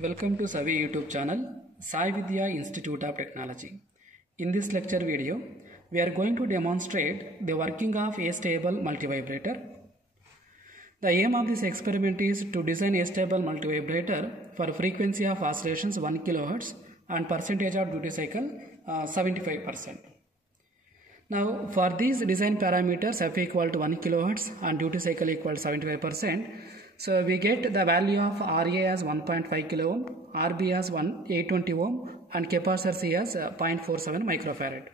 Welcome to Savi YouTube channel, Sai Vidya Institute of Technology. In this lecture video, we are going to demonstrate the working of A-stable multivibrator. The aim of this experiment is to design A-stable multivibrator for frequency of oscillations 1 kHz and percentage of duty cycle 75%. Now for these design parameters f equal to 1 kHz and duty cycle equal to 75%. So we get the value of RA as 1.5 kilo ohm, RB as 820 ohm and capacitor C as 0.47 microfarad.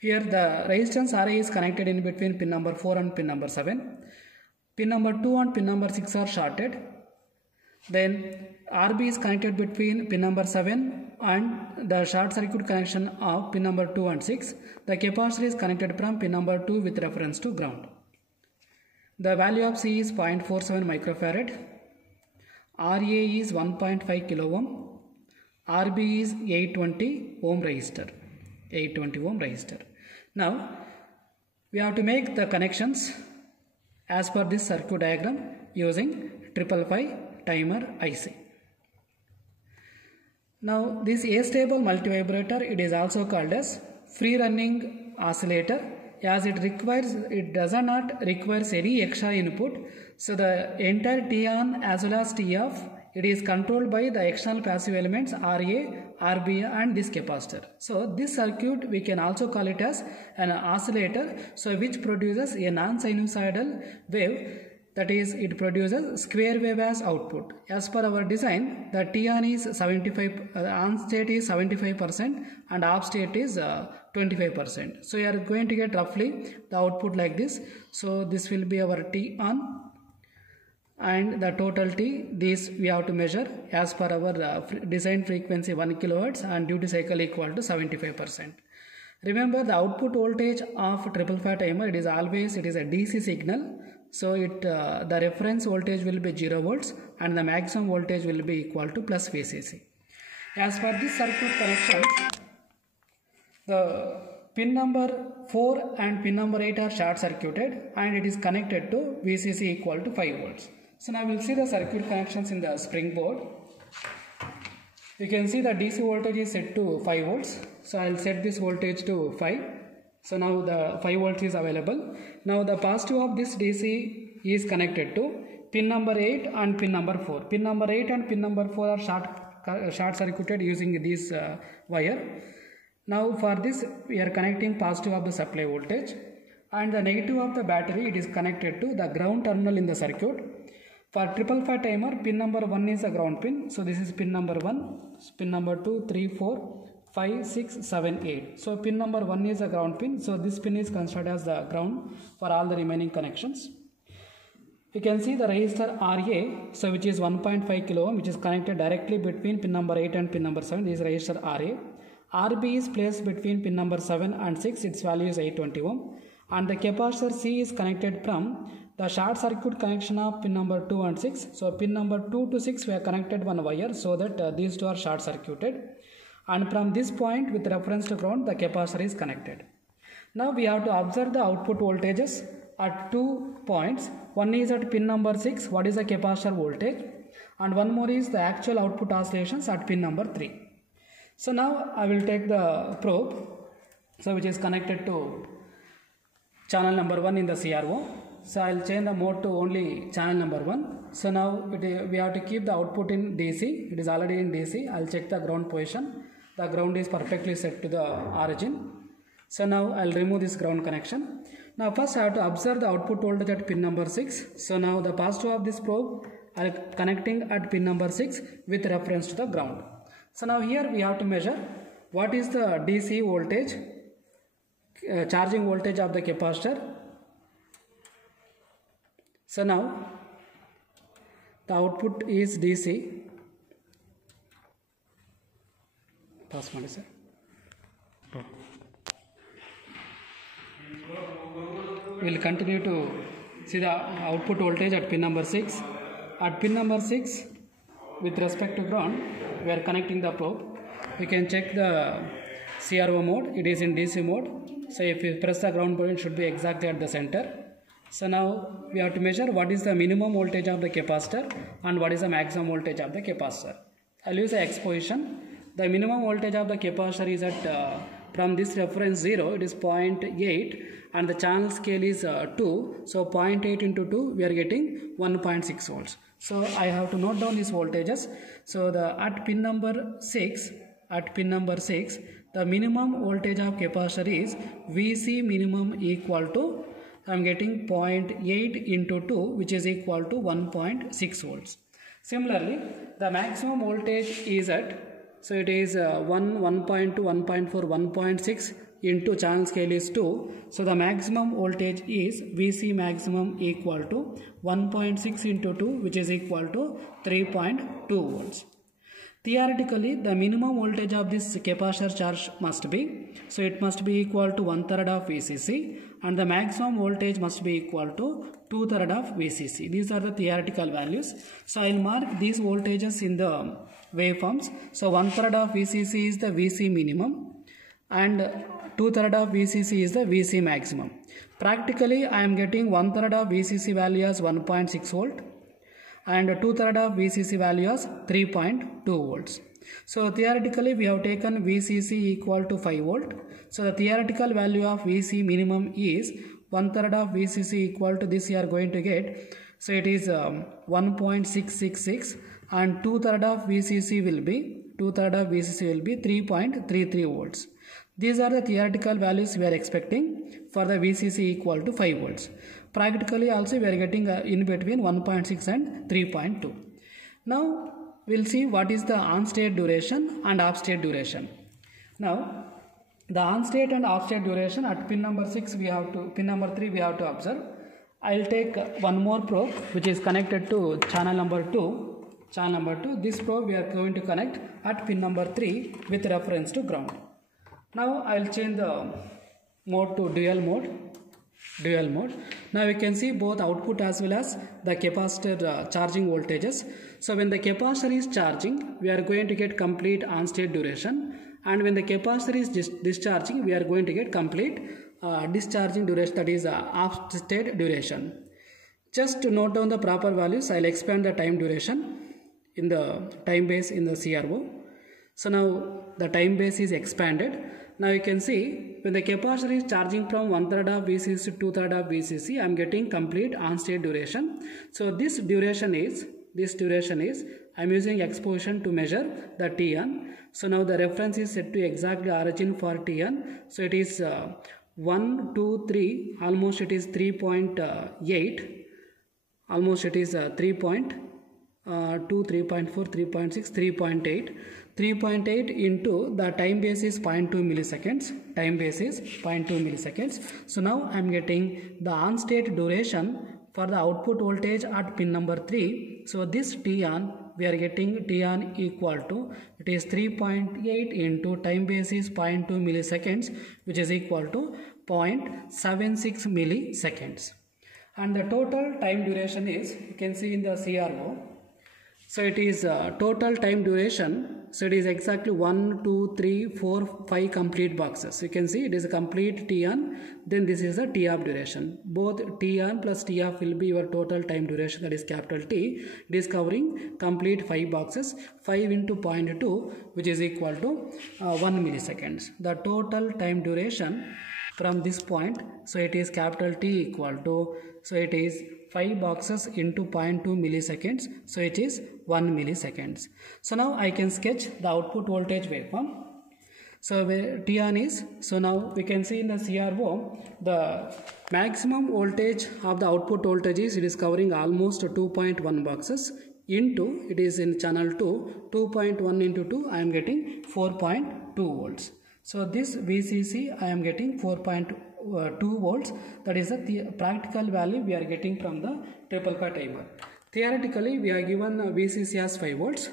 Here the resistance RA is connected in between pin number 4 and pin number 7. Pin number 2 and pin number 6 are shorted. Then RB is connected between pin number 7 and the short circuit connection of pin number 2 and 6. The capacitor is connected from pin number 2 with reference to ground. The value of C is 0.47 microfarad, RA is 1.5 kilo ohm, RB is 820 ohm resistor. 820 ohm resistor. Now we have to make the connections as per this circuit diagram using 555 timer IC. Now this A-stable multivibrator, it is also called as free running oscillator, as it does not require any extra input. So the entire T on as well as T off, it is controlled by the external passive elements RA, RB and this capacitor. So this circuit we can also call it as an oscillator, so which produces a non-sinusoidal wave, that is it produces square wave as output. As per our design, the T on is 75, on state is 75% and off state is 25%. So you are going to get roughly the output like this. So this will be our T on and the total T, this we have to measure as per our design frequency 1 kHz and duty cycle equal to 75%. Remember the output voltage of 555 timer, it is a DC signal. So the reference voltage will be 0 volts and the maximum voltage will be equal to plus VCC. As per this circuit connection, the pin number 4 and pin number 8 are short circuited and it is connected to VCC equal to 5 volts. So now we will see the circuit connections in the spring board. You can see the DC voltage is set to 5 volts. So I will set this voltage to 5. So now the 5 volts is available. Now the positive of this DC is connected to pin number 8 and pin number 4. Pin number 8 and pin number 4 are short circuited using this wire. Now for this we are connecting positive of the supply voltage and the negative of the battery, it is connected to the ground terminal in the circuit. For 555 timer, pin number 1 is a ground pin. So this is pin number 1, pin number 2, 3, 4, 5, 6, 7, 8. So pin number 1 is a ground pin. So this pin is considered as the ground for all the remaining connections. You can see the resistor RA, so which is 1.5 kilo ohm, which is connected directly between pin number 8 and pin number 7. This is resistor RA. RB is placed between pin number 7 and 6. Its value is 820 ohm. And the capacitor C is connected from the short circuit connection of pin number 2 and 6. So pin number 2 to 6 we have connected one wire so that these two are short circuited. And from this point with reference to ground, the capacitor is connected. Now we have to observe the output voltages at 2 points. One is at pin number 6, what is the capacitor voltage, and one more is the actual output oscillations at pin number 3. So now I will take the probe, so which is connected to channel number 1 in the CRO. So I will change the mode to only channel number 1. So now we have to keep the output in DC. It is already in DC. I will check the ground position. The ground is perfectly set to the origin. So now I will remove this ground connection. Now first I have to observe the output voltage at pin number 6. So now the positive of this probe I am connecting at pin number 6 with reference to the ground. So now here we have to measure what is the DC voltage, charging voltage of the capacitor. So now the output is DC. Pass ಮಾಡಿ sir. We will continue to see the output voltage at pin number 6. At pin number 6, with respect to ground, we are connecting the probe. You can check the CRO mode. It is in DC mode. So if you press the ground button, it should be exactly at the center. So now we have to measure what is the minimum voltage of the capacitor and what is the maximum voltage of the capacitor. I'll use the X position. The minimum voltage of the capacitor is at from this reference 0, it is 0.8 and the channel scale is 2. So 0.8 into 2, we are getting 1.6 volts. So I have to note down these voltages. So at pin number 6, the minimum voltage of capacitor is Vc minimum equal to, I am getting 0.8 into 2, which is equal to 1.6 volts. Similarly, the maximum voltage is at, so it is 1.2, 1.4, 1.6 into channel scale is 2. So the maximum voltage is Vc maximum equal to 1.6 into 2, which is equal to 3.2 volts. Theoretically, the minimum voltage of this capacitor charge must be, so it must be equal to 1/3 of Vcc, and the maximum voltage must be equal to 2/3 of Vcc. These are the theoretical values. So I will mark these voltages in the waveforms. So 1/3 of Vcc is the Vc minimum and 2/3 of Vcc is the Vc maximum. Practically, I am getting 1/3 of Vcc value as 1.6 volt and 2/3 of Vcc value as 3.2 volts. So theoretically, we have taken Vcc equal to 5 volt. So the theoretical value of Vc minimum is 1/3 of Vcc equal to this, you are going to get. So it is 1.666 and 2/3 of Vcc will be 3.33 volts. These are the theoretical values we are expecting for the Vcc equal to 5 volts. Practically also we are getting in between 1.6 and 3.2. Now we'll see what is the on-state duration and off-state duration. Now the on-state and off-state duration at pin number 6 we have to, pin number 3 we have to observe. I'll take one more probe which is connected to channel number 2. This probe we are going to connect at pin number 3 with reference to ground. Now I'll change the mode to dual mode. Now we can see both output as well as the capacitor charging voltages. So when the capacitor is charging, we are going to get complete on-state duration, and when the capacitor is discharging, we are going to get complete discharging duration, that is off-state duration. Just to note down the proper values, I'll expand the time duration in the time base in the CRO. So now the time base is expanded. Now you can see when the capacitor is charging from 1/3 of Vcc to 2/3 of Vcc, I am getting complete on-state duration. So this duration is, I am using X position to measure the T1. So now the reference is set to exactly origin for T1. So it is 1, 2, 3, almost it is 3.8, almost it is 3.2, 3.4, 3.6, 3.8. 3.8 into the time base is 0.2 milliseconds. So now I am getting the on-state duration for the output voltage at pin number 3. So this T1, we are getting T1 equal to, it is 3.8 into time base is 0.2 milliseconds, which is equal to 0.76 milliseconds. And the total time duration is, you can see in the CRO. So it is total time duration. So it is exactly 1, 2, 3, 4, 5 complete boxes. You can see it is a complete T1. Then this is the T off duration. Both T1 plus T off will be your total time duration, that is capital T. It is covering complete 5 boxes. 5 into 0.2, which is equal to 1 milliseconds. The total time duration from this point, so it is capital T equal to, so it is 5 boxes into 0.2 milliseconds, so it is 1 milliseconds. So now I can sketch the output voltage waveform. So where T1 is, so now we can see in the CRO the maximum voltage of the output voltage is, it is covering almost 2.1 boxes into, it is in channel 2, 2.1 into 2, I am getting 4.2 volts. So this Vcc I am getting 4.2 volts. That is the practical value we are getting from the triple cut timer. Theoretically we are given Vcc as 5 volts,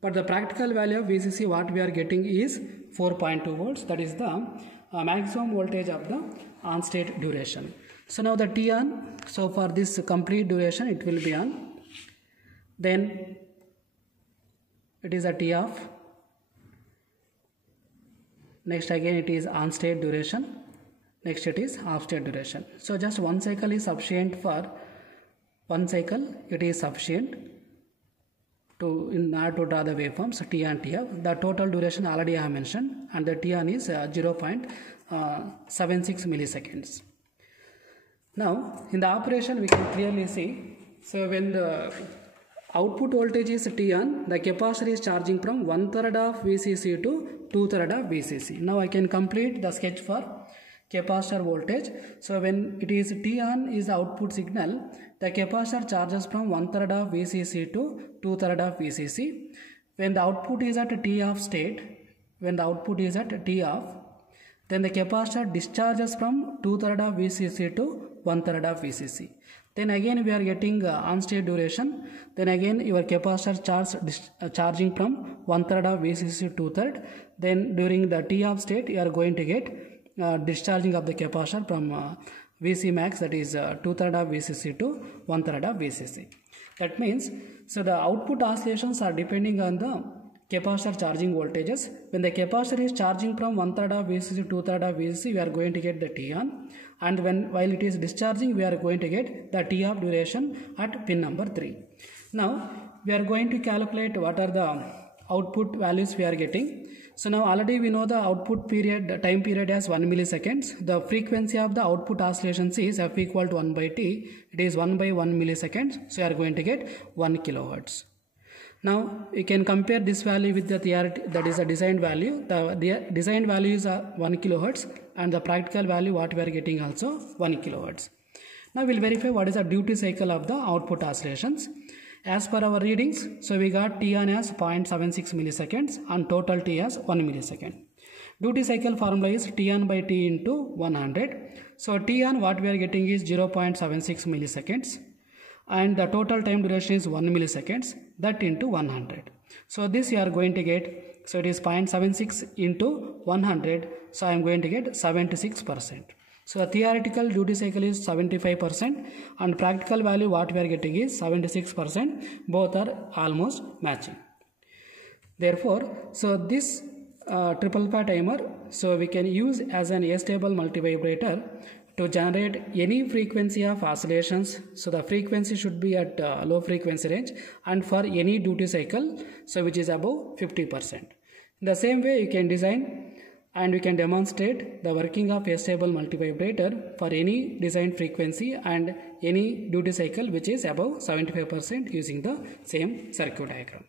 but the practical value of Vcc what we are getting is 4.2 volts. That is the maximum voltage of the on-state duration. So now the T on, so for this complete duration it will be on. Then it is a T off. Next again it is on-state duration. Next it is off-state duration. So just one cycle is sufficient for, one cycle it is sufficient in order to draw the waveforms T and TF. The total duration already I have mentioned, and the T on is 0.76 milliseconds. Now in the operation we can clearly see, so when the output voltage is T on, the capacitor is charging from 1/3 of VCC to 2/3 of VCC. Now I can complete the sketch for capacitor voltage. So when it is T on is the output signal, the capacitor charges from 1/3 of VCC to 2/3 of VCC. When the output is at T off state, when the output is at T off, then the capacitor discharges from 2/3 of VCC to 1/3 of VCC. Then again we are getting on state duration. Then again your capacitor charging from 1/3 of VCC to 2/3. Then during the T off state you are going to get discharging of the capacitor from VC max, that is 2/3 of VCC to 1/3 of VCC. That means, so the output oscillations are depending on the capacitor charging voltages. When the capacitor is charging from 1/3 of VCC to 2/3 of VCC, we are going to get the T on, and while it is discharging, we are going to get the T off duration at pin number 3. Now we are going to calculate what are the output values we are getting. So now already we know the output period, time period as 1 milliseconds. The frequency of the output oscillations is f equal to 1 by t. It is 1 by 1 milliseconds. So you are going to get 1 kilohertz. Now you can compare this value with the theoretic, that is a designed value. The designed value is 1 kilohertz, and the practical value what we are getting also 1 kilohertz. Now we will verify what is the duty cycle of the output oscillations. As per our readings, so we got T on as 0.76 milliseconds and total T as 1 millisecond. Duty cycle formula is T on by T into 100. So T on what we are getting is 0.76 milliseconds, and the total time duration is 1 milliseconds, that into 100. So this you are going to get, so it is 0.76 into 100, so I am going to get 76%. So the theoretical duty cycle is 75%, and practical value what we are getting is 76%. Both are almost matching. Therefore, so this triple PA timer, so we can use as an astable multivibrator to generate any frequency of oscillations. So the frequency should be at low frequency range, and for any duty cycle, so which is above 50%. In the same way, you can design and we can demonstrate the working of astable multivibrator for any designed frequency and any duty cycle which is above 75% using the same circuit diagram.